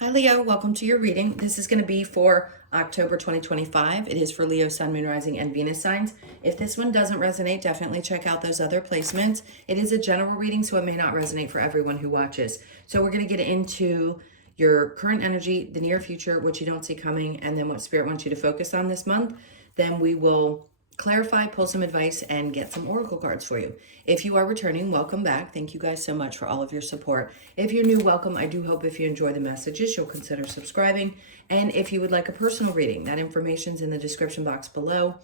Hi Leo, welcome to your reading. This is going to be for October 2025. It is for Leo, Sun, Moon, Rising, and Venus signs. If this one doesn't resonate, definitely check out those other placements. It is a general reading, so it may not resonate for everyone who watches. So we're going to get into your current energy, the near future, what you don't see coming, and then what Spirit wants you to focus on this month. Then we will clarify, pull some advice, and get some oracle cards for you. If you are returning, welcome back. Thank you guys so much for all of your support. If you're new, welcome. I do hope if you enjoy the messages, you'll consider subscribing. And if you would like a personal reading, that information's in the description box below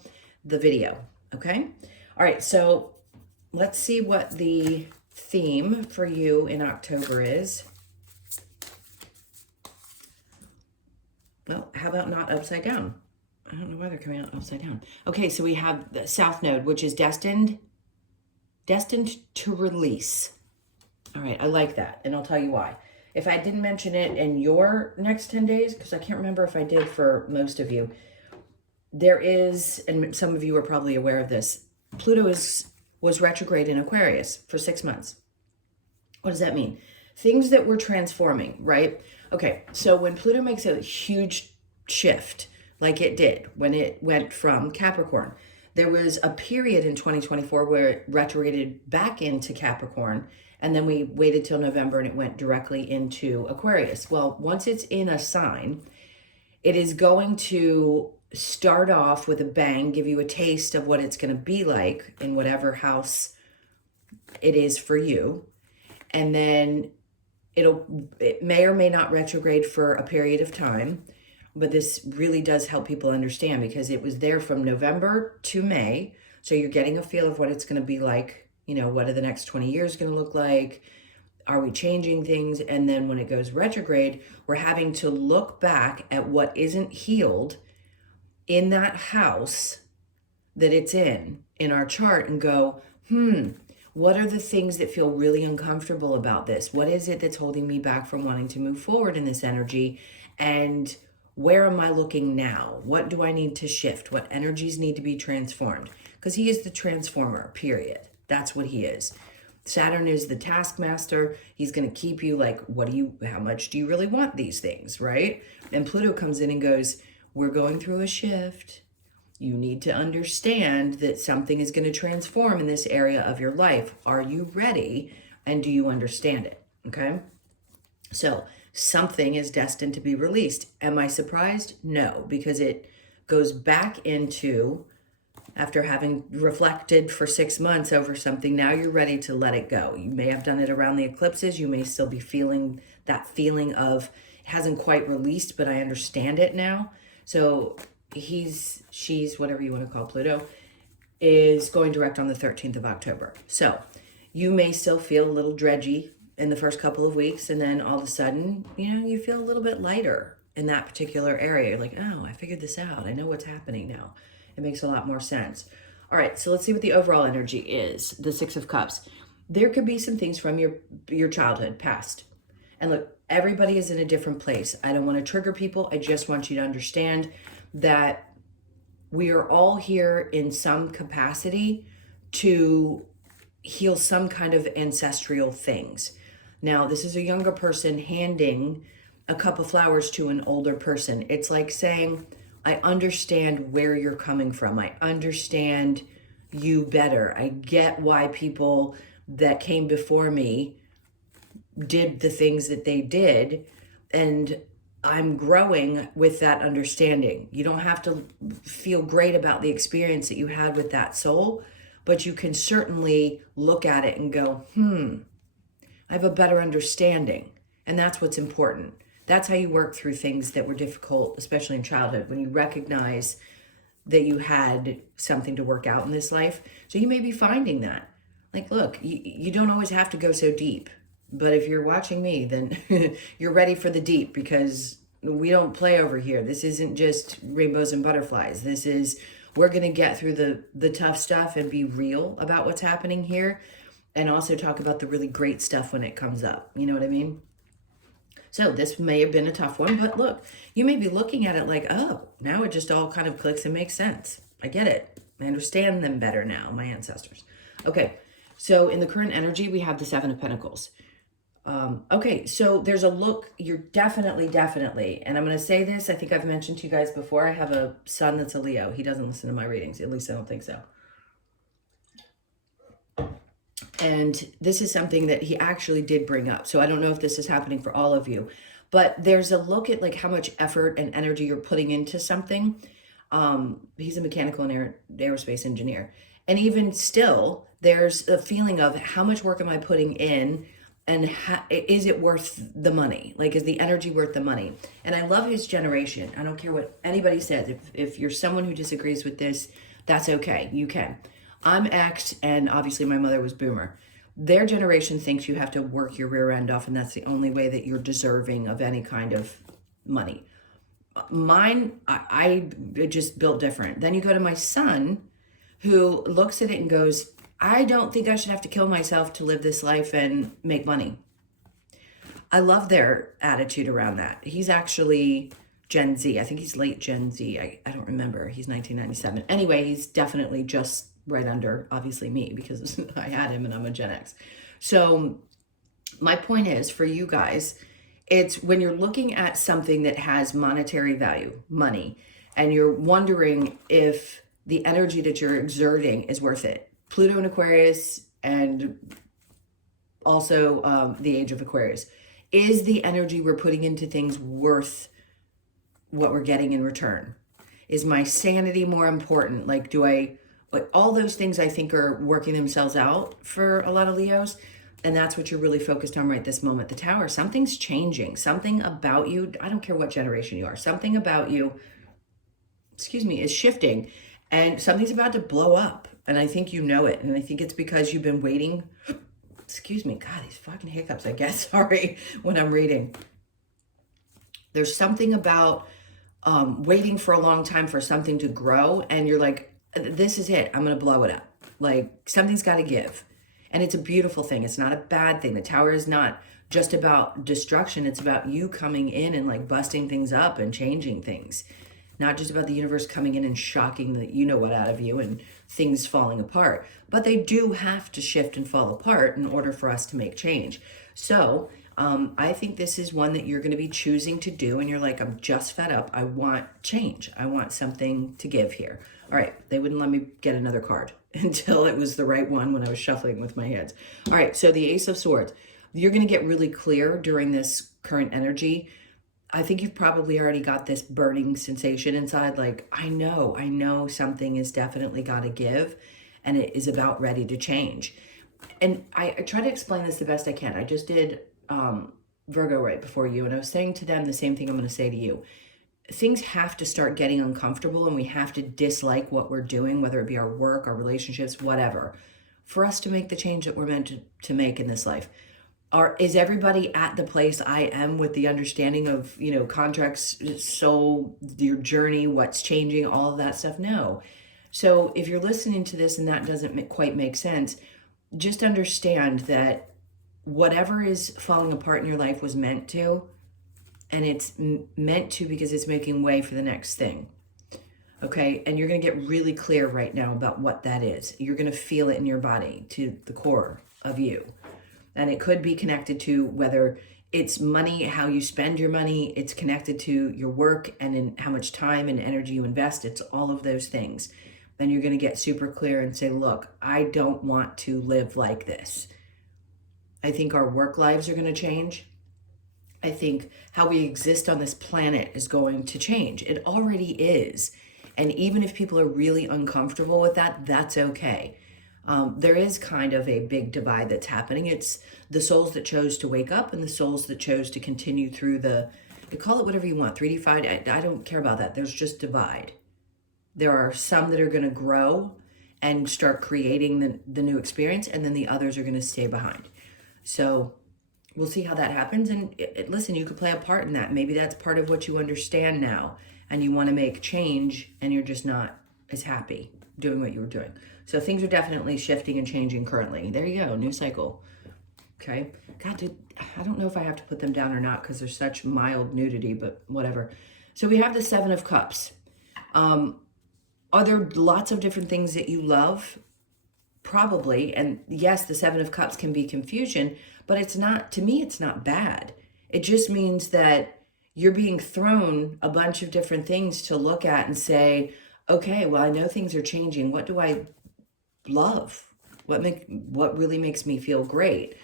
the video, okay? All right, so let's see what the theme for you in October is. Well, how about not upside down? I don't know why they're coming out upside down. Okay, so we have the South Node, which is destined to release. All right, I like that, and I'll tell you why. If I didn't mention it in your next 10 days, because I can't remember if I did for most of you, there is, and some of you are probably aware of this, Pluto was retrograde in Aquarius for 6 months. What does that mean? Things that we're transforming, right? Okay, so when Pluto makes a huge shift, like it did when it went from Capricorn, there was a period in 2024 where it retrograded back into Capricorn, and then we waited till November and it went directly into Aquarius. Well, once it's in a sign, it is going to start off with a bang, give you a taste of what it's going to be like in whatever house it is for you. And then it may or may not retrograde for a period of time. But this really does help people understand because it was there from November to May. So you're getting a feel of what it's going to be like. You know, what are the next 20 years going to look like? Are we changing things? And then when it goes retrograde, we're having to look back at what isn't healed in that house that it's in our chart and go, what are the things that feel really uncomfortable about this? What is it that's holding me back from wanting to move forward in this energy? And where am I looking now? What do I need to shift? What energies need to be transformed? Because he is the transformer, period. That's what he is. Saturn is the taskmaster. He's going to keep you like, how much do you really want these things, right? And Pluto comes in and goes, we're going through a shift. You need to understand that something is going to transform in this area of your life. Are you ready? And do you understand it? Okay. So something is destined to be released. Am I surprised? No, because it goes back into, after having reflected for 6 months over something, now you're ready to let it go. You may have done it around the eclipses. You may still be feeling that feeling of it hasn't quite released, but I understand it now. So she's, whatever you want to call Pluto, is going direct on the 13th of October. So you may still feel a little dredgy in the first couple of weeks, and then all of a sudden, you feel a little bit lighter in that particular area. You're like, oh, I figured this out. I know what's happening now. It makes a lot more sense. All right, so let's see what the overall energy is. The Six of Cups. There could be some things from your childhood, past. And look, everybody is in a different place. I don't want to trigger people. I just want you to understand that we are all here in some capacity to heal some kind of ancestral things. Now, this is a younger person handing a cup of flowers to an older person. It's like saying, I understand where you're coming from. I understand you better. I get why people that came before me did the things that they did. And I'm growing with that understanding. You don't have to feel great about the experience that you had with that soul, but you can certainly look at it and go, I have a better understanding. And that's what's important. That's how you work through things that were difficult, especially in childhood, when you recognize that you had something to work out in this life. So you may be finding that. Like, look, you don't always have to go so deep. But if you're watching me, then you're ready for the deep, because we don't play over here. This isn't just rainbows and butterflies. We're going to get through the tough stuff and be real about what's happening here, and also talk about the really great stuff when it comes up. You know what I mean? So this may have been a tough one, but look, you may be looking at it like, oh, now it just all kind of clicks and makes sense. I get it. I understand them better now, my ancestors. Okay, so in the current energy, we have the Seven of Pentacles. Okay, so there's a look, you're definitely, and I'm going to say this, I think I've mentioned to you guys before, I have a son that's a Leo. He doesn't listen to my readings, at least I don't think so. And this is something that he actually did bring up. So I don't know if this is happening for all of you, but there's a look at like how much effort and energy you're putting into something. He's a mechanical and aerospace engineer. And even still, there's a feeling of how much work am I putting in, and is it worth the money? Like, is the energy worth the money? And I love his generation. I don't care what anybody says. If you're someone who disagrees with this, that's okay. You can. I'm X, and obviously my mother was Boomer. Their generation thinks you have to work your rear end off, and that's the only way that you're deserving of any kind of money. Mine, I just built different. Then you go to my son, who looks at it and goes, I don't think I should have to kill myself to live this life and make money. I love their attitude around that. He's actually Gen Z. I think he's late Gen Z. I don't remember. He's 1997. Anyway, he's definitely just right under, obviously, me, because I had him and I'm a Gen X. So my point is, for you guys, it's when you're looking at something that has monetary value, money, and you're wondering if the energy that you're exerting is worth it. Pluto in Aquarius, and also the age of Aquarius. Is the energy we're putting into things worth what we're getting in return? Is my sanity more important? Like, all those things I think are working themselves out for a lot of Leos. And that's what you're really focused on right this moment. The Tower, something's changing. Something about you, I don't care what generation you are, something about you, is shifting. And something's about to blow up. And I think you know it. And I think it's because you've been waiting. God, these fucking hiccups, I guess. Sorry, when I'm reading. There's something about waiting for a long time for something to grow. And you're like, this is it. I'm going to blow it up. Like, something's got to give. And it's a beautiful thing. It's not a bad thing. The Tower is not just about destruction. It's about you coming in and like busting things up and changing things. Not just about the universe coming in and shocking the you know what out of you and things falling apart. But they do have to shift and fall apart in order for us to make change. So I think this is one that you're going to be choosing to do. And you're like, I'm just fed up. I want change. I want something to give here. All right. They wouldn't let me get another card until it was the right one when I was shuffling with my hands. All right. So the Ace of Swords. You're going to get really clear during this current energy. I think you've probably already got this burning sensation inside. Like, I know something is definitely got to give, and it is about ready to change. And I try to explain this the best I can. I just did Virgo right before you, and I was saying to them the same thing I'm going to say to you. Things have to start getting uncomfortable, and we have to dislike what we're doing, whether it be our work, our relationships, whatever, for us to make the change that we're meant to make in this life. Is everybody at the place I am with the understanding of, contracts, soul, your journey, what's changing, all of that stuff? No. So if you're listening to this and that doesn't quite make sense, just understand that whatever is falling apart in your life was meant to, and it's meant to because it's making way for the next thing. Okay? And you're going to get really clear right now about what that is. You're going to feel it in your body to the core of you. And it could be connected to whether it's money, how you spend your money. It's connected to your work and in how much time and energy you invest. It's all of those things. Then you're going to get super clear and say, look, I don't want to live like this. I think our work lives are going to change. I think how we exist on this planet is going to change. It already is. And even if people are really uncomfortable with that, that's okay. There is kind of a big divide that's happening. It's the souls that chose to wake up and the souls that chose to continue through you call it whatever you want, 3D, 5D, I don't care about that. There's just divide. There are some that are going to grow and start creating the new experience, and then the others are going to stay behind. So we'll see how that happens. And listen, you could play a part in that. Maybe that's part of what you understand now, and you want to make change, and you're just not as happy doing what you were doing. So things are definitely shifting and changing currently. There you go, new cycle. Okay. God, dude, I don't know if I have to put them down or not because there's such mild nudity, but whatever. So we have the Seven of Cups. Are there lots of different things that you love? Probably. And yes, the Seven of Cups can be confusion, but it's not, to me, it's not bad. It just means that you're being thrown a bunch of different things to look at and say, okay, well, I know things are changing. What do I love? What really makes me feel great?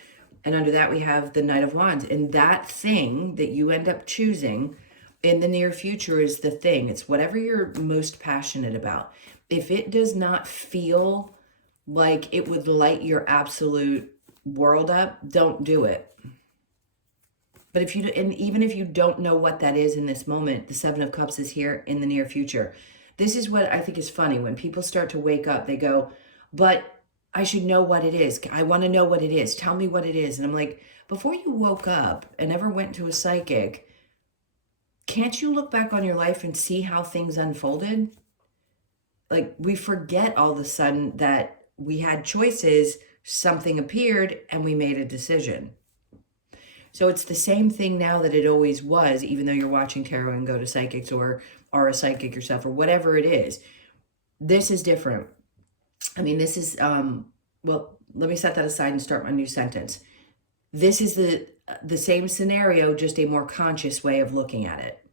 And under that, we have the Knight of Wands. And that thing that you end up choosing in the near future is the thing. It's whatever you're most passionate about. If it does not feel like it would light your absolute world up, don't do it. But if you, and even if you don't know what that is in this moment, the Seven of Cups is here in the near future. This is what I think is funny. When people start to wake up, they go, but I should know what it is. I want to know what it is. Tell me what it is. And I'm like, before you woke up and ever went to a psychic, can't you look back on your life and see how things unfolded? Like, we forget all of a sudden that we had choices, something appeared, and we made a decision. So it's the same thing now that it always was, even though you're watching tarot and go to psychics or are a psychic yourself or whatever it is. This is different. I mean, this is, well, let me set that aside and start my new sentence. This is the same scenario, just a more conscious way of looking at it,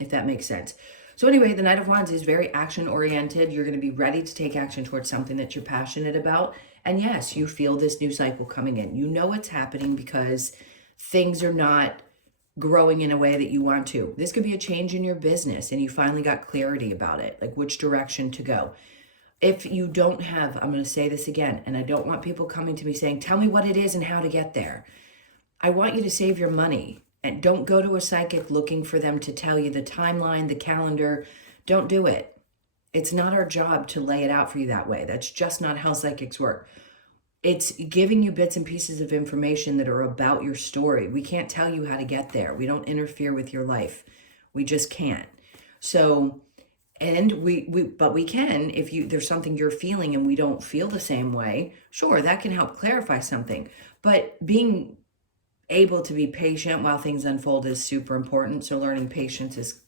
if that makes sense. So anyway, the Knight of Wands is very action-oriented. You're going to be ready to take action towards something that you're passionate about. And yes, you feel this new cycle coming in. You know it's happening because things are not growing in a way that you want to. This could be a change in your business and you finally got clarity about it, like which direction to go. If you don't have, I'm going to say this again, and I don't want people coming to me saying, tell me what it is and how to get there. I want you to save your money and don't go to a psychic looking for them to tell you the timeline, the calendar. Don't do it. It's not our job to lay it out for you that way. That's just not how psychics work. It's giving you bits and pieces of information that are about your story. We can't tell you how to get there. We don't interfere with your life. We just can't. So, and but we can, if there's something you're feeling and we don't feel the same way, sure, that can help clarify something. But being able to be patient while things unfold is super important. So learning patience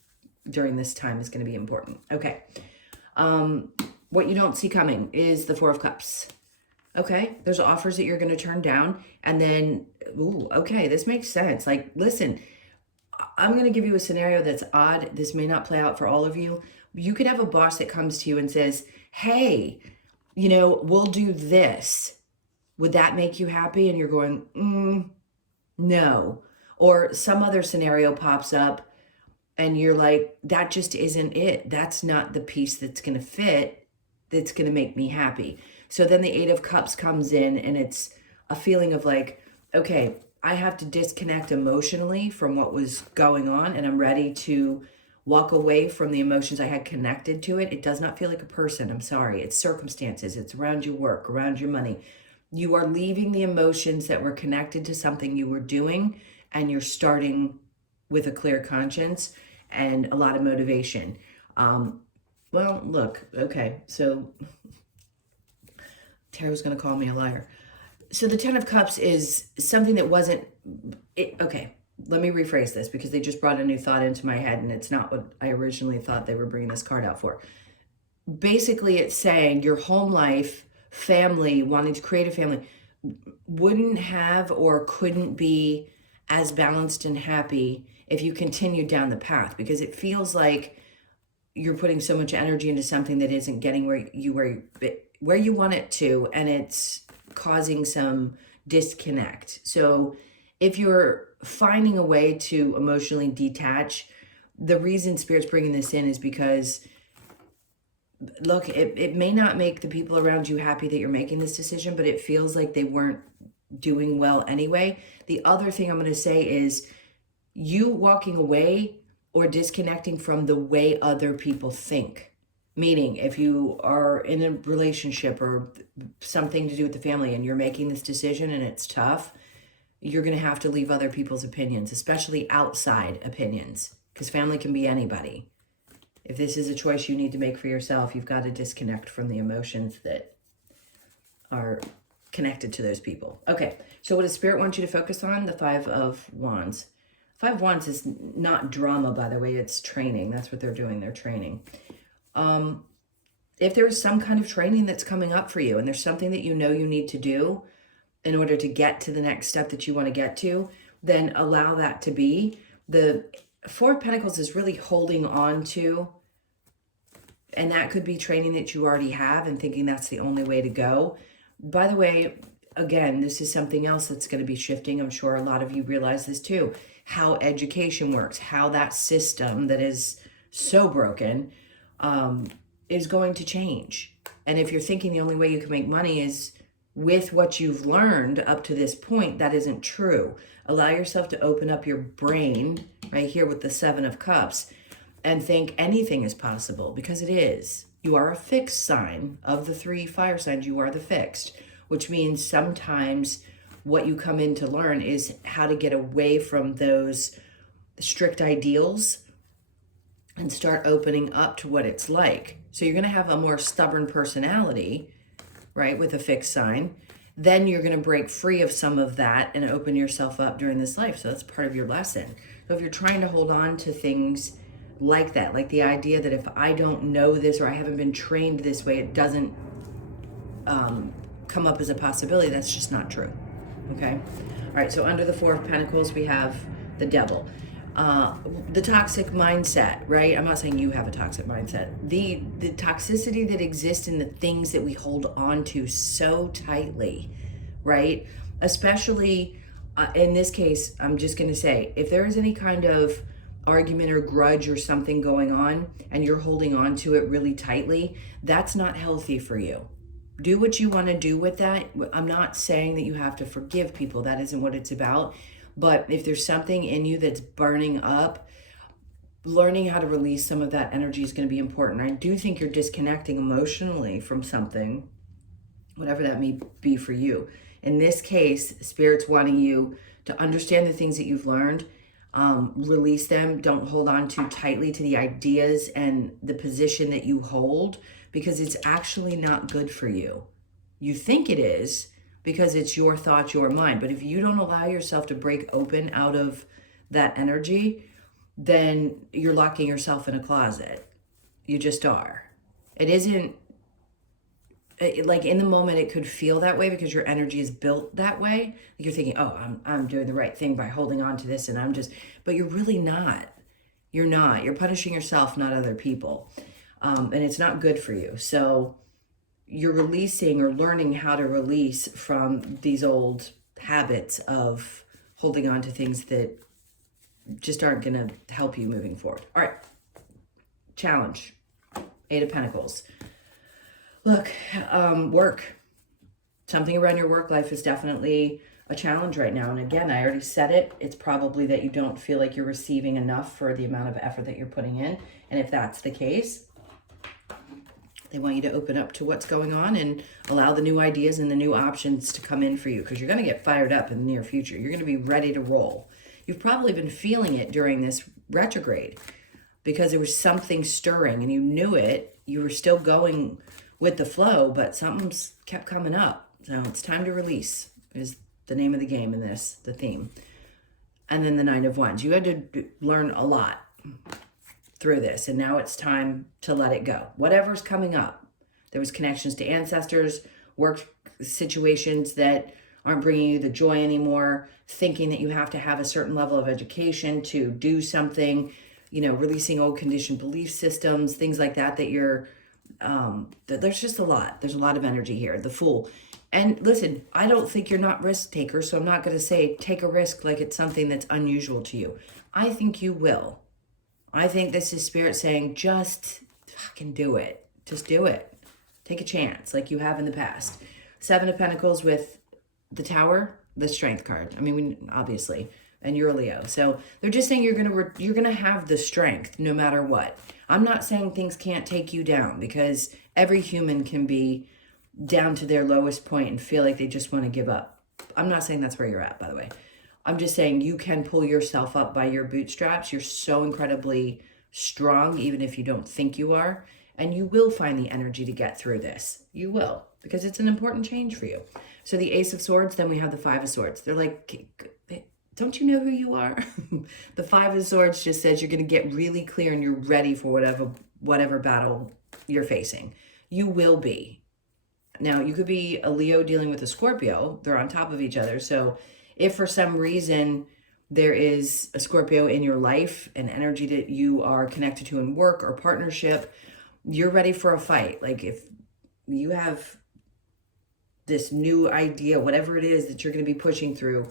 during this time is going to be important. Okay. What you don't see coming is the Four of Cups. Okay, there's offers that you're going to turn down. And then, ooh, okay, this makes sense. Like, listen, I'm going to give you a scenario that's odd. This may not play out for all of you. You could have a boss that comes to you and says, hey, we'll do this. Would that make you happy? And you're going, no. Or some other scenario pops up and you're like, that just isn't it. That's not the piece that's going to fit, that's going to make me happy. So then the Eight of Cups comes in and it's a feeling of like, okay, I have to disconnect emotionally from what was going on and I'm ready to walk away from the emotions I had connected to it. It does not feel like a person. I'm sorry. It's circumstances. It's around your work, around your money. You are leaving the emotions that were connected to something you were doing and you're starting with a clear conscience and a lot of motivation. Well, look, okay, so Tarot's going to call me a liar. So the Ten of Cups is something that wasn't, okay, let me rephrase this because they just brought a new thought into my head and it's not what I originally thought they were bringing this card out for. Basically, it's saying your home life, family, wanting to create a family, wouldn't have or couldn't be as balanced and happy if you continued down the path because it feels like you're putting so much energy into something that isn't getting where you want it to, and it's causing some disconnect. So if you're finding a way to emotionally detach, the reason Spirit's bringing this in is because, look, it may not make the people around you happy that you're making this decision, but it feels like they weren't doing well anyway. The other thing I'm going to say is you walking away or disconnecting from the way other people think. Meaning, if you are in a relationship or something to do with the family and you're making this decision and it's tough, you're going to have to leave other people's opinions, especially outside opinions, because family can be anybody. If this is a choice you need to make for yourself, you've got to disconnect from the emotions that are connected to those people. Okay, so what does Spirit want you to focus on? The Five of Wands. Five of Wands is not drama, by the way, it's training. That's what they're doing, they're training. If there's some kind of training that's coming up for you and there's something that you know you need to do, in order to get to the next step that you want to get to, then allow that to be. The Four of Pentacles is really holding on to, and that could be training that you already have and thinking that's the only way to go. By the way, again, this is something else that's going to be shifting. I'm sure a lot of you realize this too. How education works, how that system that is so broken is going to change. And if you're thinking the only way you can make money is with what you've learned up to this point, that isn't true. Allow yourself to open up your brain right here with the Seven of Cups and think anything is possible, because it is. You are a fixed sign. Of the 3 fire signs, you are the fixed, which means sometimes what you come in to learn is how to get away from those strict ideals and start opening up to what it's like. So you're going to have a more stubborn personality, right, with a fixed sign. Then you're going to break free of some of that and open yourself up during this life. So that's part of your lesson. So if you're trying to hold on to things like that, like the idea that if I don't know this or I haven't been trained this way, it doesn't come up as a possibility, that's just not true. Okay? All right, so under the Four of Pentacles, we have the Devil. The toxic mindset, right? I'm not saying you have a toxic mindset. The toxicity that exists in the things that we hold on to so tightly, right? Especially in this case, I'm just going to say, if there is any kind of argument or grudge or something going on and you're holding on to it really tightly, that's not healthy for you. Do what you want to do with that. I'm not saying that you have to forgive people. That isn't what it's about. But if there's something in you that's burning up, learning how to release some of that energy is going to be important. I do think you're disconnecting emotionally from something, whatever that may be for you. In this case, Spirit's wanting you to understand the things that you've learned, release them. Don't hold on too tightly to the ideas and the position that you hold, because it's actually not good for you. You think it is, because it's your thoughts, your mind. But if you don't allow yourself to break open out of that energy, then you're locking yourself in a closet. You just are. It isn't, like in the moment it could feel that way because your energy is built that way. Like you're thinking, oh, I'm doing the right thing by holding on to this, and but you're really not. You're not. You're punishing yourself, not other people. And it's not good for you. So you're releasing or learning how to release from these old habits of holding on to things that just aren't going to help you moving forward. All right. Challenge. 8 of Pentacles. Look, work. Something around your work life is definitely a challenge right now. And again, I already said it. It's probably that you don't feel like you're receiving enough for the amount of effort that you're putting in. And if that's the case, they want you to open up to what's going on and allow the new ideas and the new options to come in for you, because you're going to get fired up in the near future. You're going to be ready to roll. You've probably been feeling it during this retrograde because there was something stirring and you knew it. You were still going with the flow, but something's kept coming up. So it's time to release is the name of the game in this, the theme. And then the Nine of Wands. You had to learn a lot through this, and now it's time to let it go. Whatever's coming up. There was connections to ancestors, work situations that aren't bringing you the joy anymore, thinking that you have to have a certain level of education to do something, releasing old conditioned belief systems, things like that you're, there's just a lot. There's a lot of energy here. The Fool. And listen, I don't think you're not risk takers, so I'm not going to say take a risk like it's something that's unusual to you. I think you will. I think this is Spirit saying, just fucking do it. Just do it. Take a chance like you have in the past. 7 of Pentacles with the Tower, the Strength card. I mean, obviously, and you're a Leo. So they're just saying you're gonna have the strength no matter what. I'm not saying things can't take you down, because every human can be down to their lowest point and feel like they just want to give up. I'm not saying that's where you're at, by the way. I'm just saying you can pull yourself up by your bootstraps. You're so incredibly strong, even if you don't think you are. And you will find the energy to get through this. You will, because it's an important change for you. So the Ace of Swords, then we have the 5 of Swords. They're like, don't you know who you are? The 5 of Swords just says you're going to get really clear and you're ready for whatever battle you're facing. You will be. Now, you could be a Leo dealing with a Scorpio. They're on top of each other. So if for some reason there is a Scorpio in your life, an energy that you are connected to in work or partnership, you're ready for a fight. Like if you have this new idea, whatever it is that you're going to be pushing through,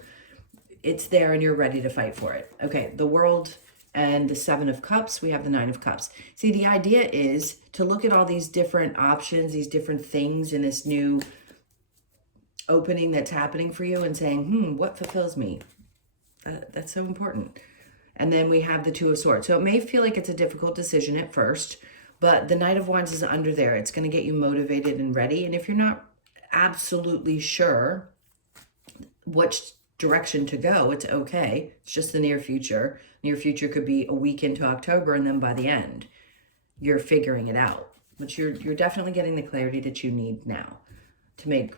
it's there and you're ready to fight for it. Okay, the World and the Seven of Cups, we have the Nine of Cups. See, the idea is to look at all these different options, these different things in this new opening that's happening for you and saying, what fulfills me? That's so important. And then we have the Two of Swords. So it may feel like it's a difficult decision at first, but the Knight of Wands is under there. It's going to get you motivated and ready. And if you're not absolutely sure which direction to go, it's okay. It's just the near future. Near future could be a week into October, and then by the end, you're figuring it out. But you're definitely getting the clarity that you need now to make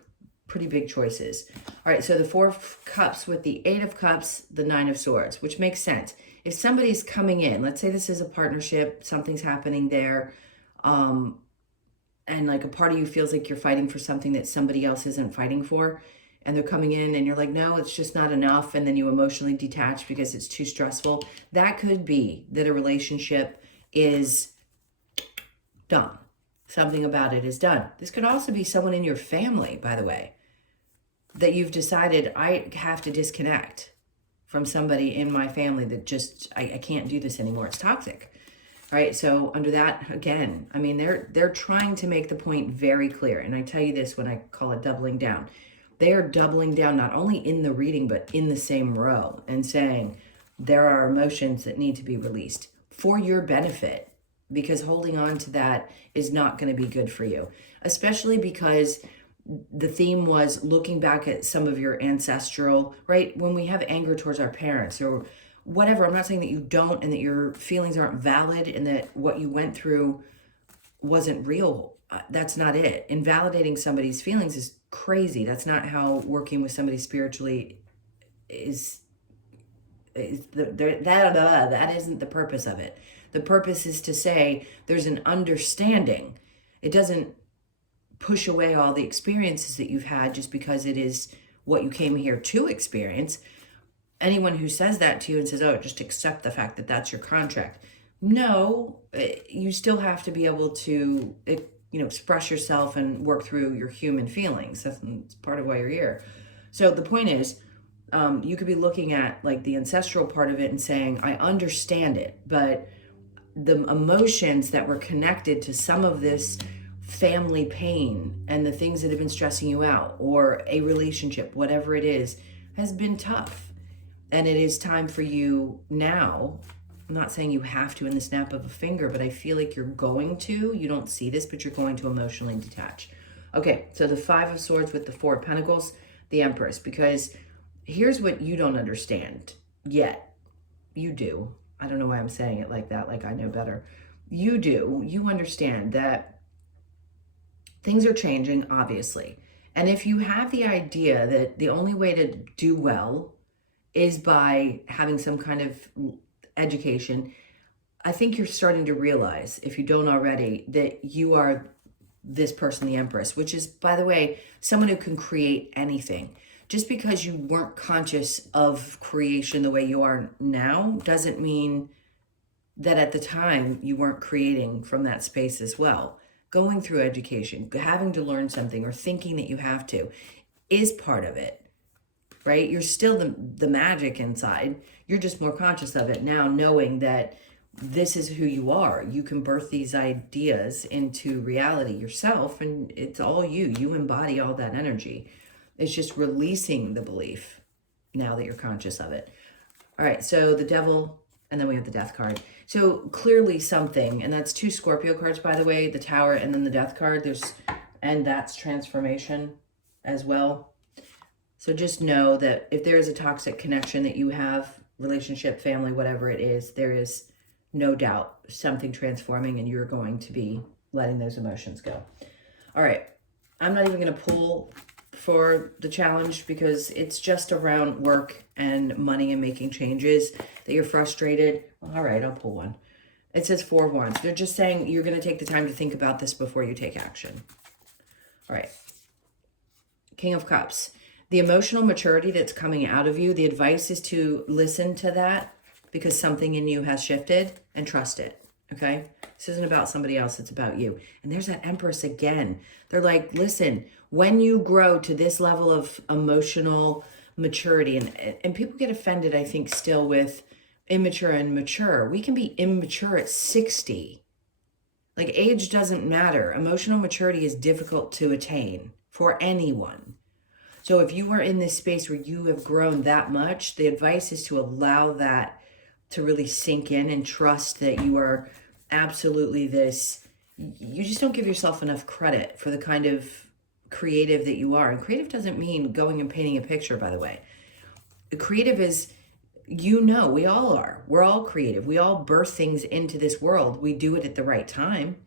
pretty big choices. All right, so the Four of Cups with the Eight of Cups, the Nine of Swords, which makes sense. If somebody's coming in, let's say this is a partnership, something's happening there, and like a part of you feels like you're fighting for something that somebody else isn't fighting for, and they're coming in and you're like, no, it's just not enough, and then you emotionally detach because it's too stressful. That could be that a relationship is done. Something about it is done. This could also be someone in your family, by the way, that you've decided, I have to disconnect from somebody in my family that just, I can't do this anymore. It's toxic. All right, so under that, again, I mean, they're trying to make the point very clear. And I tell you this when I call it doubling down. They are doubling down not only in the reading, but in the same row and saying there are emotions that need to be released for your benefit, because holding on to that is not going to be good for you, especially because the theme was looking back at some of your ancestral, right? When we have anger towards our parents or whatever, I'm not saying that you don't and that your feelings aren't valid and that what you went through wasn't real. That's not it. Invalidating somebody's feelings is crazy. That's not how working with somebody spiritually is that isn't the purpose of it. The purpose is to say there's an understanding. It doesn't push away all the experiences that you've had just because it is what you came here to experience. Anyone who says that to you and says, oh, just accept the fact that that's your contract. No, you still have to be able to, express yourself and work through your human feelings. That's part of why you're here. So the point is, you could be looking at like the ancestral part of it and saying, I understand it, but the emotions that were connected to some of this family pain and the things that have been stressing you out or a relationship, whatever it is, has been tough. And it is time for you now. I'm not saying you have to in the snap of a finger, but I feel like you're going to. You don't see this, but you're going to emotionally detach. Okay, so the Five of Swords with the Four of Pentacles, the Empress, because here's what you don't understand yet. You do. I don't know why I'm saying it like that, like I know better. You do. You understand that things are changing, obviously. And if you have the idea that the only way to do well is by having some kind of education, I think you're starting to realize, if you don't already, that you are this person, the Empress, which is, by the way, someone who can create anything. Just because you weren't conscious of creation the way you are now doesn't mean that at the time you weren't creating from that space as well. Going through education, having to learn something, or thinking that you have to, is part of it, right? You're still the magic inside. You're just more conscious of it now, knowing that this is who you are. You can birth these ideas into reality yourself, and it's all you. You embody all that energy. It's just releasing the belief now that you're conscious of it. All right, so the Devil, and then we have the Death card. So clearly something, and that's two Scorpio cards, by the way, the Tower and then the Death card. And that's transformation as well. So just know that if there is a toxic connection that you have, relationship, family, whatever it is, there is no doubt something transforming and you're going to be letting those emotions go. All right, I'm not even going to pull for the challenge because it's just around work and money and making changes that you're frustrated. All right, I'll pull one. It says Four of Wands. They're just saying you're going to take the time to think about this before you take action. All right. King of Cups. The emotional maturity that's coming out of you, the advice is to listen to that because something in you has shifted and trust it, okay? This isn't about somebody else, it's about you. And there's that Empress again. They're like, listen, when you grow to this level of emotional maturity, and people get offended, I think, still with immature and mature. We can be immature at 60. Like, age doesn't matter. Emotional maturity is difficult to attain for anyone. So if you are in this space where you have grown that much, the advice is to allow that to really sink in and trust that you are absolutely this. You just don't give yourself enough credit for the kind of creative that you are. And creative doesn't mean going and painting a picture, by the way. Creative is, we all are. We're all creative. We all birth things into this world. We do it at the right time.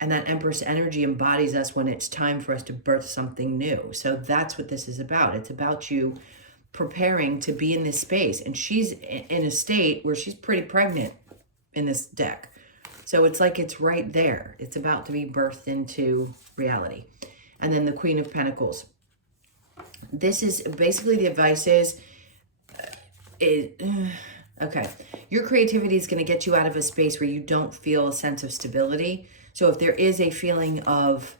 And that Empress energy embodies us when it's time for us to birth something new. So that's what this is about. It's about you preparing to be in this space. And she's in a state where she's pretty pregnant in this deck. So it's like it's right there. It's about to be birthed into reality. And then the Queen of Pentacles. This is basically the advice is, okay, your creativity is going to get you out of a space where you don't feel a sense of stability. So if there is a feeling of,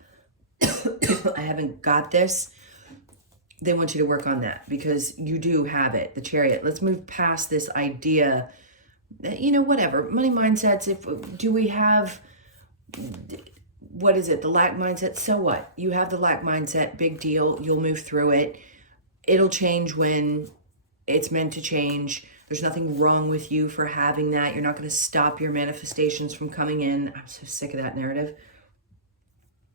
I haven't got this, they want you to work on that because you do have it, the Chariot. Let's move past this idea that, whatever, money mindsets. Do we have, what is it? The lack mindset. So what? You have the lack mindset, big deal. You'll move through it. It'll change when it's meant to change. There's nothing wrong with you for having that. You're not going to stop your manifestations from coming in. I'm so sick of that narrative.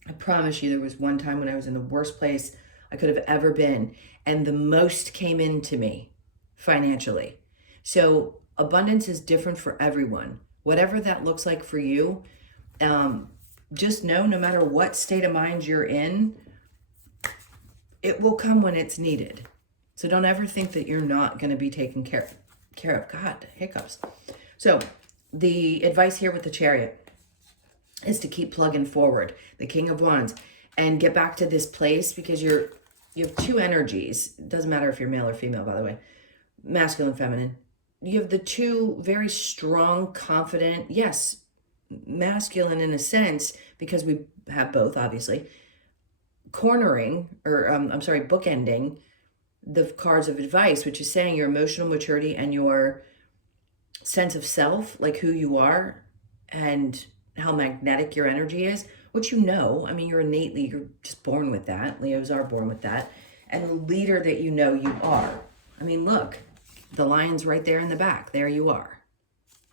I promise you, there was one time when I was in the worst place I could have ever been, and the most came into me financially. So abundance is different for everyone. Whatever that looks like for you, just know no matter what state of mind you're in, it will come when it's needed. So don't ever think that you're not going to be taken care of. God, hiccups. So the advice here with the Chariot is to keep plugging forward, the King of Wands, and get back to this place because you have two energies. It doesn't matter if you're male or female, by the way, masculine, feminine. You have the two very strong, confident, yes, masculine in a sense, because we have both, obviously, bookending the cards of advice, which is saying your emotional maturity and your sense of self, like who you are and how magnetic your energy is, which you're just born with that. Leos are born with that. And the leader that you are. Look, the lion's right there in the back. There you are.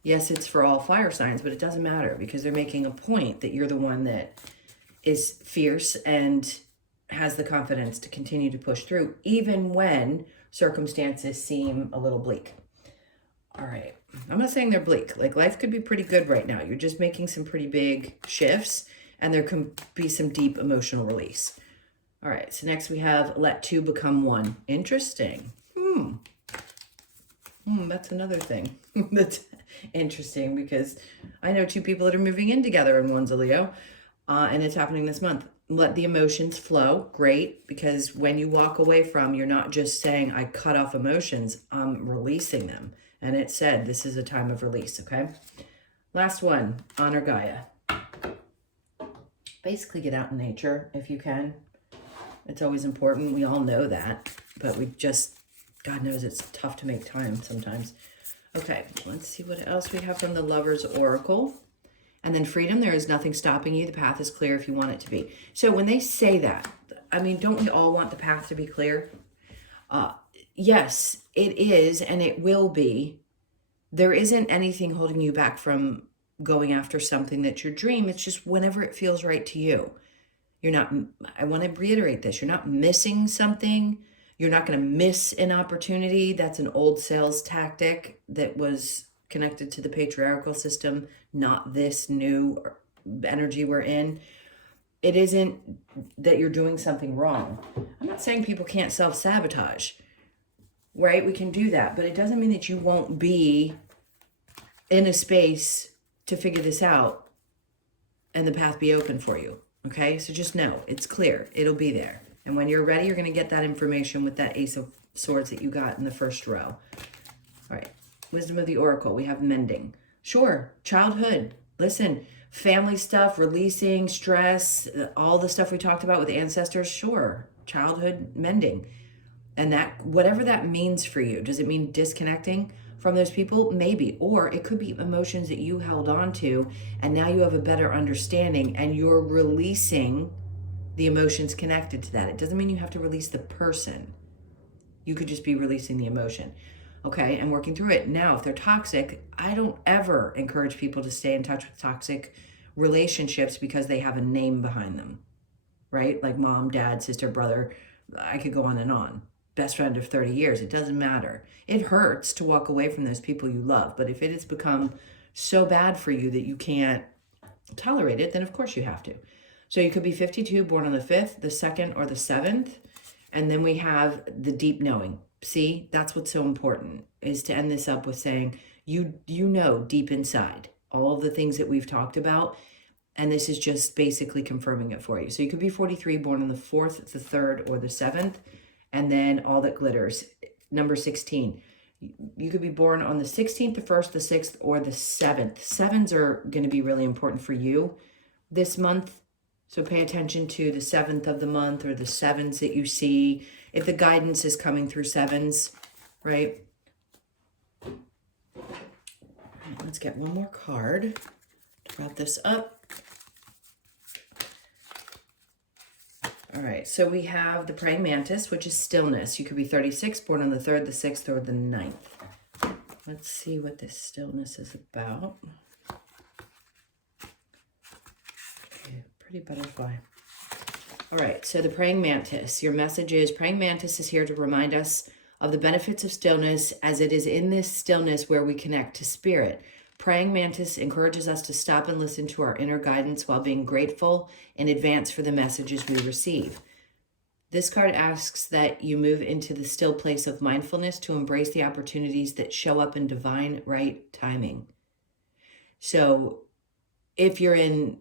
Yes, it's for all fire signs, but it doesn't matter because they're making a point that you're the one that is fierce and has the confidence to continue to push through, even when circumstances seem a little bleak. All right. I'm not saying they're bleak. Like, life could be pretty good right now. You're just making some pretty big shifts, and there can be some deep emotional release. All right. So next we have let two become one. Interesting. That's another thing that's interesting because I know two people that are moving in together and one's a Leo, and it's happening this month. Let the emotions flow. Great, because when you walk away from, you're not just saying, I cut off emotions, I'm releasing them. And it said, this is a time of release, okay? Last one, honor Gaia. Basically get out in nature if you can. It's always important. We all know that, but God knows it's tough to make time sometimes. Okay, let's see what else we have from the Lover's Oracle. And then freedom, there is nothing stopping you. The path is clear if you want it to be. So when they say that, don't we all want the path to be clear? Yes, it is, and it will be. There isn't anything holding you back from going after something that's your dream. It's just whenever it feels right to you. I want to reiterate this. You're not missing something. You're not going to miss an opportunity. That's an old sales tactic that was connected to the patriarchal system, not this new energy we're in. It isn't that you're doing something wrong. I'm not saying people can't self-sabotage, right? We can do that, but it doesn't mean that you won't be in a space to figure this out and the path be open for you, okay? So just know, it's clear. It'll be there. And when you're ready, you're going to get that information with that Ace of Swords that you got in the first row. All right. Wisdom of the Oracle. We have mending. Sure. Childhood. Listen, family stuff, releasing, stress, all the stuff we talked about with ancestors. Sure. Childhood mending. And that, whatever that means for you, does it mean disconnecting from those people? Maybe. Or it could be emotions that you held on to and now you have a better understanding and you're releasing the emotions connected to that. It doesn't mean you have to release the person. You could just be releasing the emotion. Okay, and working through it. Now, if they're toxic, I don't ever encourage people to stay in touch with toxic relationships because they have a name behind them, right? Like mom, dad, sister, brother. I could go on and on. Best friend of 30 years. It doesn't matter. It hurts to walk away from those people you love. But if it has become so bad for you that you can't tolerate it, then of course you have to. So you could be 52, born on the 5th, the 2nd, or the 7th. And then we have the deep knowing. See, that's what's so important, is to end this up with saying, you know deep inside all of the things that we've talked about. And this is just basically confirming it for you. So you could be 43, born on the 4th, the 3rd, or the 7th. And then all that glitters, number 16. You could be born on the 16th, the 1st, the 6th, or the 7th. 7s are going to be really important for you this month. So pay attention to the 7th of the month or the 7s that you see. If the guidance is coming through 7s, right? All right, let's get one more card to wrap this up. All right, so we have the praying mantis, which is stillness. You could be 36, born on the 3rd, the 6th, or the 9th. Let's see what this stillness is about. Okay, pretty butterfly. All right, so the praying mantis, your message is, praying mantis is here to remind us of the benefits of stillness, as it is in this stillness where we connect to spirit. Praying mantis encourages us to stop and listen to our inner guidance while being grateful in advance for the messages we receive. This card asks that you move into the still place of mindfulness to embrace the opportunities that show up in divine right timing. So if you're in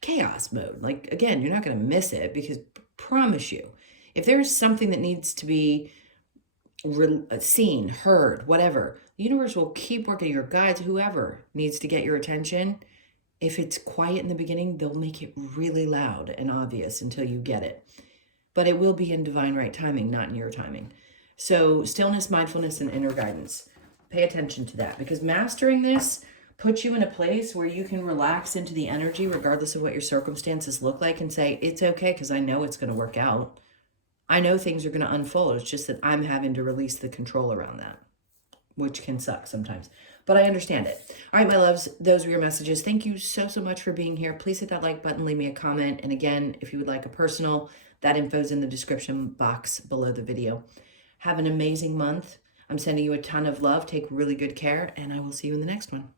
chaos mode, like, again, you're not going to miss it, because promise you, if there's something that needs to be seen, heard, whatever, the universe will keep working. Your guides, whoever needs to get your attention, if it's quiet in the beginning, they'll make it really loud and obvious until you get it. But it will be in divine right timing, not in your timing. So stillness, mindfulness, and inner guidance. Pay attention to that, because mastering this puts you in a place where you can relax into the energy regardless of what your circumstances look like and say, it's okay, because I know it's going to work out. I know things are going to unfold. It's just that I'm having to release the control around that, which can suck sometimes. But I understand it. All right, my loves, those were your messages. Thank you so, so much for being here. Please hit that like button, leave me a comment. And again, if you would like a personal, that info's in the description box below the video. Have an amazing month. I'm sending you a ton of love. Take really good care, and I will see you in the next one.